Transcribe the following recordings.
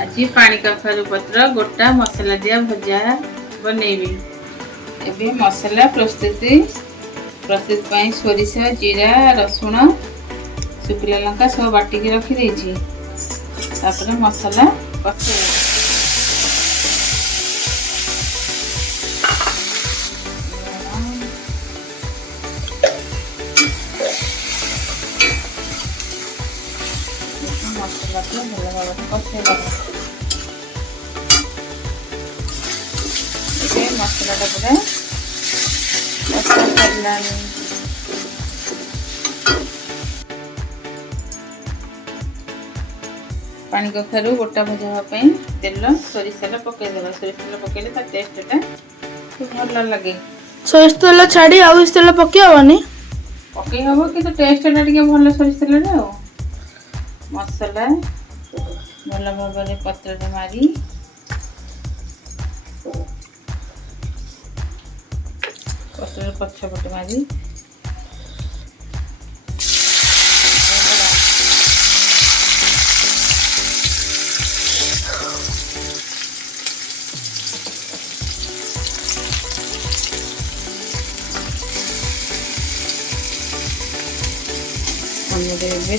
आज पानी कखारु पत्र गोटा मसला दिया भजा बनैबी। एबे मसला प्रस्तुत पाई सोरिष जीरा रसुण शुखला लंका सब बाटिकी रखी देछि। तापर मसला पकेइबा। मसला को भल भाव कषेइबा। मसला पूरा कषा सरलानी। पानी कखारु गोटा भजा हाँपाई तेल सोरिष तेल पकईदेवा। सोरिष तेल पकईले ता टेस्टा भल लगे। सोरिष तेल छाड़ी आउ तेल पकई हबनी? पकई हबो कि टेस्टा टिके भल सोरिष तेल रे। मसला भल भाव पत्र मारी पत्र पछपटे मारी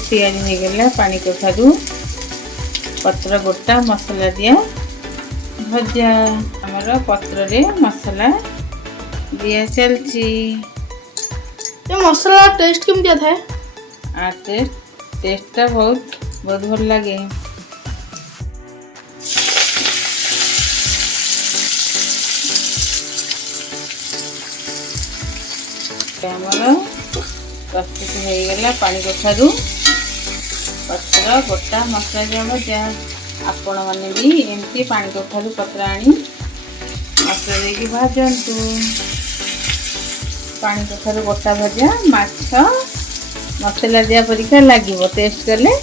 तैयारी हो गला। पानी कखारु पत्र गोटा मसला दिया भजा। हमारा पत्र रे मसला दिया चलची। ये मसला टेस्ट केम दिया था? टेस्ट बहुत भल लगे। हमारा प्रस्तुत हो गला पानी कखारु पत्र गोटा मसला दिया भजा। आपण मैंने भी एमती पानी कखारु पत्र आनी मसला देकी भाजतु। पानी कखारु गोटा भजा माछ मसला दिया परिका लगे। टेस्ट कले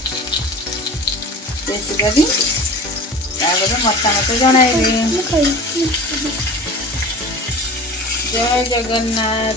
टेस्ट करी मतामत जन। जय जगन्नाथ।